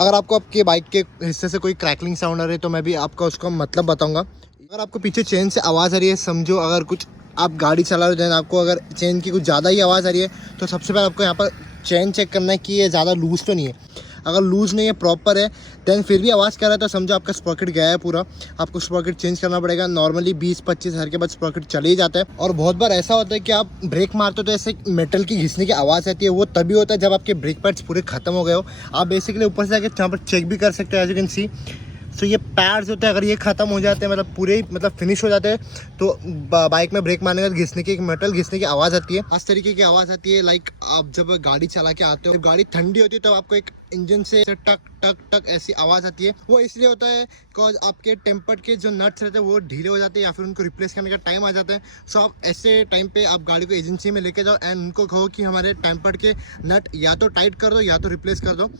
अगर आपको आपके बाइक के हिस्से से कोई क्रैकलिंग साउंड आ रही है तो मैं भी आपको उसका मतलब बताऊंगा। अगर आपको पीछे चेन से आवाज़ आ रही है, समझो अगर कुछ आप गाड़ी चला रहे हो देन आपको अगर चेन की कुछ ज़्यादा ही आवाज़ आ रही है तो सबसे पहले आपको यहाँ पर चेन चेक करना है कि ये ज़्यादा लूज़ तो नहीं है। अगर लूज़ नहीं है, प्रॉपर है, देन फिर भी आवाज़ कर रहा है तो समझो आपका स्प्रॉकेट गया है पूरा, आपको स्प्रॉकेट चेंज करना पड़ेगा। नॉर्मली 20-25 हज़ार के बाद स्प्रॉकेट चले ही जाता है। और बहुत बार ऐसा होता है कि आप ब्रेक मारते हो तो ऐसे मेटल की घिसने की आवाज़ आती है, वो तभी होता है जब आपके ब्रेक पैड्स पूरे खत्म हो गए हो। आप बेसिकली ऊपर से जाकर यहाँ पर चेक भी कर सकते हो, एज यू कैन सी। सो ये पैड्स होते हैं, अगर ये ख़त्म हो जाते हैं मतलब पूरे ही मतलब फिनिश हो जाते हैं तो बाइक में ब्रेक मारने का घिसने की, एक मेटल घिसने की आवाज़ आती है। इस तरीके की आवाज़ आती है। लाइक आप जब गाड़ी चला के आते हो, जब गाड़ी ठंडी होती है तो आपको एक इंजन से टक टक टक ऐसी आवाज़ आती है। वो इसलिए होता है बिकॉज आपके टेम्पर्ड के जो नट्स रहते हैं वो ढीले हो जाते हैं या फिर उनको रिप्लेस करने का टाइम आ जाता है। सो आप ऐसे टाइम पे आप गाड़ी को एजेंसी में लेके जाओ एंड उनको कहो कि हमारे टेम्पर्ड के नट या तो टाइट कर दो या तो रिप्लेस कर दो।